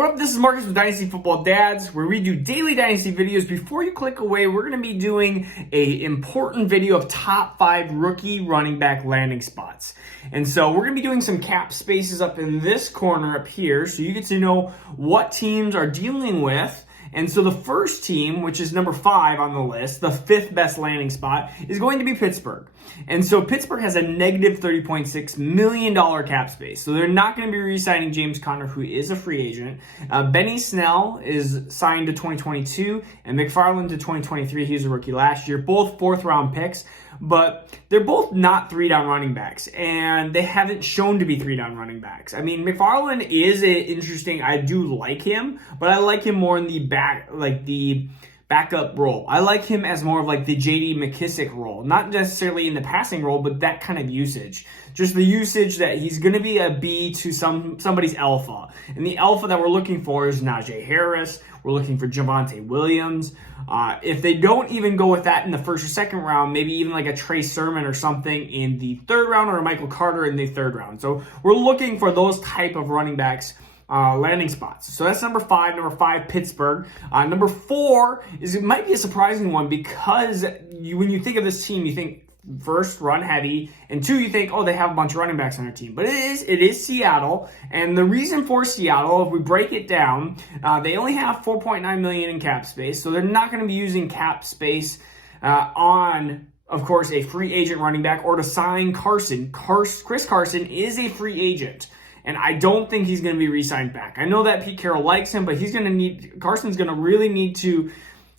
What up, this is Marcus with Dynasty Football Dads, where we do daily Dynasty videos. Before you click away, we're going to be doing an important video of top 5 rookie running back landing spots. And so we're going to be doing some cap spaces up in this corner up here, so you get to know what teams are dealing with. And so the first team, which is number 5 on the list, the 5th best landing spot, is going to be Pittsburgh. And so Pittsburgh has a negative $30.6 million cap space. So they're not going to be re-signing James Conner, who is a free agent. Benny Snell is signed to 2022, and McFarland to 2023. He was a rookie last year. Both 4th-round picks, but they're both not 3-down running backs, and they haven't shown to be 3-down running backs. I mean, McFarland is interesting. I do like him, but I like him more in the backup role. I like him as more of like the J.D. McKissic role, not necessarily in the passing role, but that kind of usage. Just the usage that he's going to be a B to somebody's alpha. And the alpha that we're looking for is Najee Harris. We're looking for Javonte Williams. If they don't even go with that in the 1st or 2nd round, maybe even like a Trey Sermon or something in the 3rd round, or a Michael Carter in the 3rd round. So we're looking for those type of running backs landing spots. So that's number 5. Number 5, Pittsburgh. Number 4 it might be a surprising one, because when you think of this team, you think first, run heavy, and 2, you think, oh, they have a bunch of running backs on their team. But it is Seattle, and the reason for Seattle, if we break it down, they only have $4.9 million in cap space, so they're not going to be using cap space on, of course, a free agent running back or to sign Carson. Chris Carson is a free agent, and I don't think he's going to be re-signed back. I know that Pete Carroll likes him, but Carson's going to really need to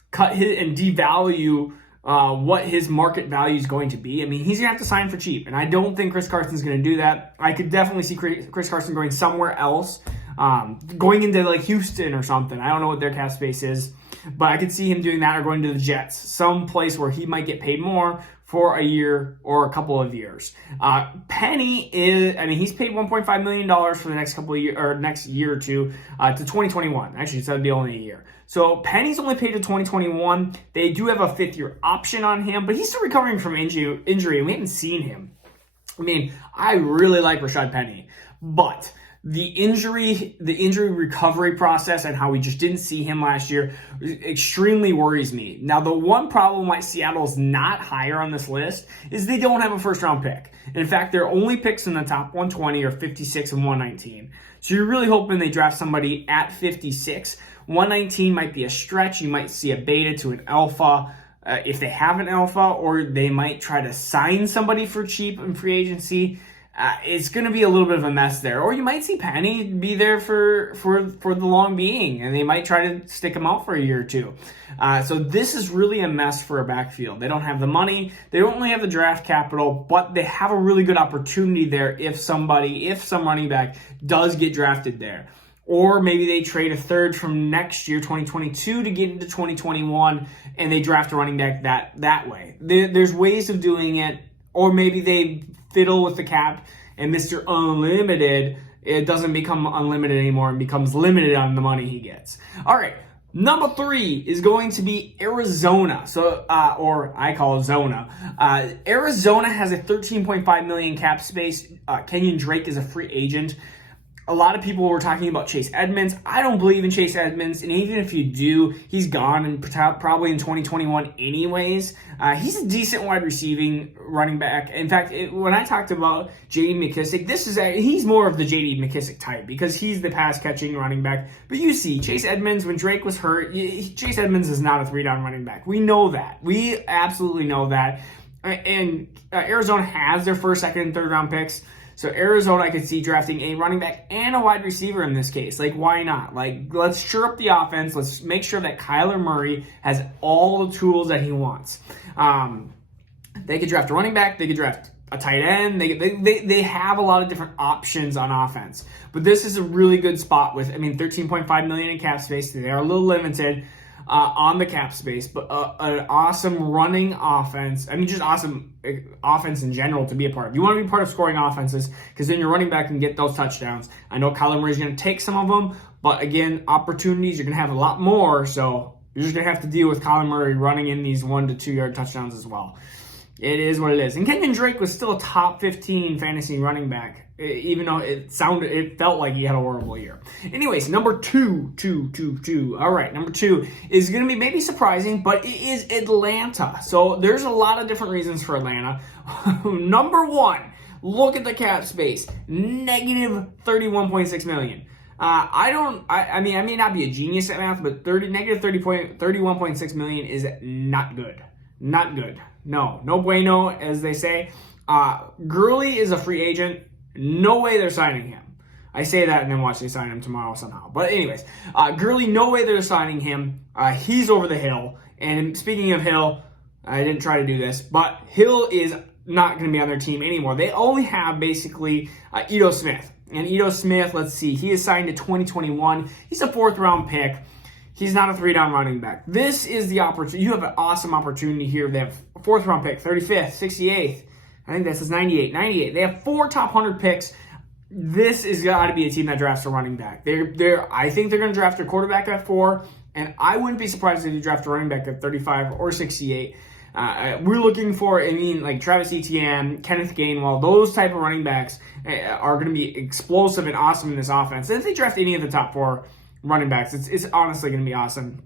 cut his and devalue what his market value is going to be. I mean, he's going to have to sign for cheap, and I don't think Chris Carson's going to do that. I could definitely see Chris Carson going somewhere else, going into like Houston or something. I don't know what their cap space is, but I could see him doing that, or going to the Jets, some place where he might get paid more for a year or a couple of years. Penny he's paid $1.5 million for the next couple of years, or next year or two, to 2021. Actually, so that'd be only a year. So Penny's only paid to 2021. They do have a 5th-year option on him, but he's still recovering from injury, and we haven't seen him. I mean, I really like Rashad Penny, but the injury recovery process and how we just didn't see him last year extremely worries me. Now, the one problem why Seattle's not higher on this list is they don't have a 1st-round pick. In fact, their only picks in the top 120 are 56 and 119. So you're really hoping they draft somebody at 56. 119 might be a stretch. You might see a beta to an alpha if they have an alpha, or they might try to sign somebody for cheap in free agency. It's going to be a little bit of a mess there. Or you might see Penny be there for the long being, and they might try to stick him out for a year or two. So this is really a mess for a backfield. They don't have the money. They don't really have the draft capital, but they have a really good opportunity there if some running back does get drafted there. Or maybe they trade a 3rd from next year, 2022, to get into 2021, and they draft a running back that way. There's ways of doing it. Or maybe they fiddle with the cap, and Mr. Unlimited, it doesn't become unlimited anymore and becomes limited on the money he gets. All right, number 3 is going to be Arizona. So, or I call it Zona. Arizona has a $13.5 million cap space. Kenyon Drake is a free agent. A lot of people were talking about Chase Edmonds. I don't believe in Chase Edmonds, and even if you do, he's gone and probably in 2021 anyways. He's a decent wide receiving running back. In fact, when I talked about J.D. McKissic, he's more of the J.D. McKissic type, because he's the pass-catching running back. But you see, Chase Edmonds, when Drake was hurt, Chase Edmonds is not a 3-down running back. We know that. We absolutely know that. And Arizona has their 1st, 2nd, and 3rd round picks. So Arizona, I could see drafting a running back and a wide receiver in this case. Like, why not? Like, let's shore up the offense. Let's make sure that Kyler Murray has all the tools that he wants. They could draft a running back. They could draft a tight end. They have a lot of different options on offense. But this is a really good spot with, $13.5 million in cap space. They are a little limited on the cap space, but an awesome running offense. Just awesome offense in general to be a part of. You want to be part of scoring offenses, because then your running back can get those touchdowns. I know Kyler Murray's going to take some of them, but again, opportunities, you're going to have a lot more, so you're just going to have to deal with Kyler Murray running in these 1 to 2 yard touchdowns as well. It is what it is. And Kenyon Drake was still a top 15 fantasy running back, even though it felt like he had a horrible year. Anyways, number two. All right, number 2 is going to be maybe surprising, but it is Atlanta. So there's a lot of different reasons for Atlanta. Number 1, look at the cap space, negative $31.6 million. I mean, I may not be a genius at math, but negative $31.6 million is not good. Not good. No bueno, as they say. Gurley is a free agent. No way they're signing him. I say that and then watch they sign him tomorrow somehow. But anyways, Gurley, no way they're signing him. He's over the hill. And speaking of Hill, I didn't try to do this, but Hill is not going to be on their team anymore. They only have basically Ito Smith. And Ito Smith, let's see, he is signed to 2021. He's a 4th-round pick. He's not a 3-down running back. This is the opportunity. You have an awesome opportunity here. They have a 4th-round pick, 35th, 68th. I think this is 98. They have 4 top 100 picks. This is got to be a team that drafts a running back. I think they're going to draft a quarterback at 4, and I wouldn't be surprised if they draft a running back at 35 or 68. We're looking for, like Travis Etienne, Kenneth Gainwell, those type of running backs are going to be explosive and awesome in this offense. And if they draft any of the top 4 running backs, it's honestly going to be awesome.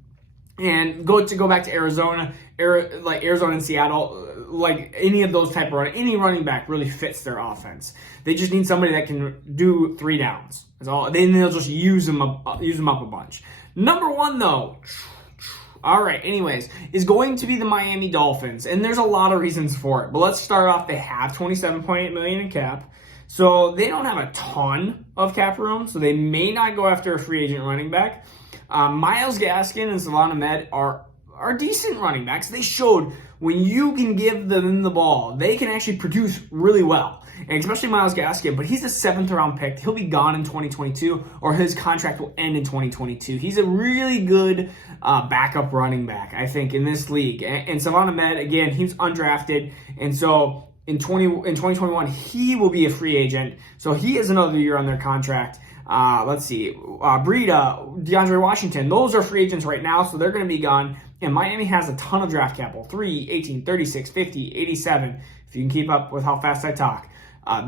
And go back to Arizona, like Arizona and Seattle, like any of those type of any running back really fits their offense. They just need somebody that can do 3 downs. That's all. Then they'll just use them up a bunch. Number 1 though. All right, anyways, is going to be the Miami Dolphins, and there's a lot of reasons for it. But let's start off. They have $27.8 million in cap, so they don't have a ton of cap room, so they may not go after a free agent running back. Myles Gaskin and Salon Ahmed are decent running backs. They showed when you can give them the ball, they can actually produce really well. And especially Myles Gaskin, but he's a 7th-round pick. He'll be gone in 2022, or his contract will end in 2022. He's a really good backup running back, I think, in this league. And Salon Ahmed, again, he's undrafted, and so in 2021, he will be a free agent. So he has another year on their contract. Let's see, Breida, DeAndre Washington, those are free agents right now, so they're going to be gone. And Miami has a ton of draft capital, 3, 18, 36, 50, 87, if you can keep up with how fast I talk.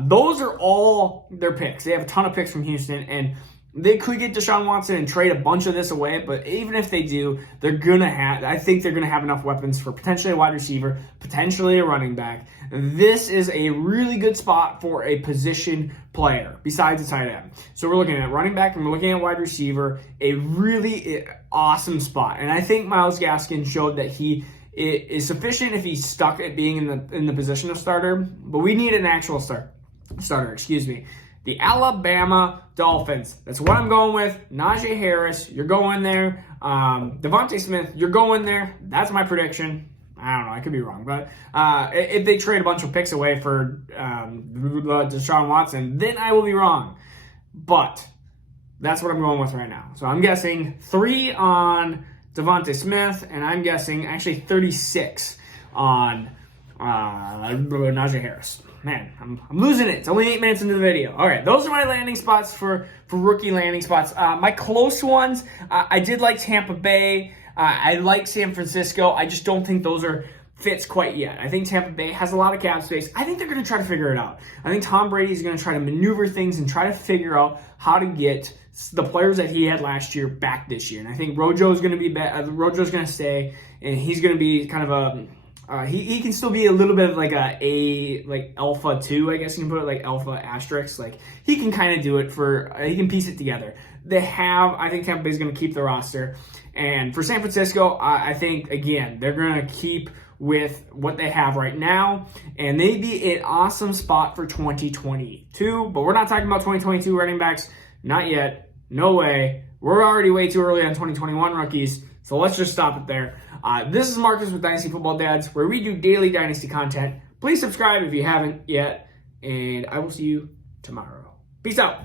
Those are all their picks. They have a ton of picks from Houston, and they could get Deshaun Watson and trade a bunch of this away, but even if they do, I think they're going to have enough weapons for potentially a wide receiver, potentially a running back. This is a really good spot for a position player besides a tight end. So we're looking at running back and we're looking at wide receiver, a really awesome spot. And I think Myles Gaskin showed that he is sufficient if he's stuck at being in the position of starter, but we need an actual starter. The Alabama Dolphins. That's what I'm going with. Najee Harris, you're going there. Devontae Smith, you're going there. That's my prediction. I don't know. I could be wrong. But if they trade a bunch of picks away for Deshaun Watson, then I will be wrong. But that's what I'm going with right now. So I'm guessing 3 on Devontae Smith, and I'm guessing actually 36 on Najee Harris. Man, I'm losing it. It's only 8 minutes into the video. All right, those are my landing spots for rookie landing spots. My close ones, I did like Tampa Bay. I like San Francisco. I just don't think those are fits quite yet. I think Tampa Bay has a lot of cap space. I think they're going to try to figure it out. I think Tom Brady is going to try to maneuver things and try to figure out how to get the players that he had last year back this year. And I think Rojo's going to be Rojo's going to stay, and he's going to be kind of a he can still be a little bit of like like alpha 2, I guess you can put it, like alpha asterisk. Like he can kind of do it he can piece it together. I think Tampa Bay's going to keep the roster. And for San Francisco, I think, again, they're going to keep with what they have right now. And they'd be an awesome spot for 2022. But we're not talking about 2022 running backs. Not yet. No way. We're already way too early on 2021 rookies. So let's just stop it there. This is Marcus with Dynasty Football Dads, where we do daily Dynasty content. Please subscribe if you haven't yet. And I will see you tomorrow. Peace out.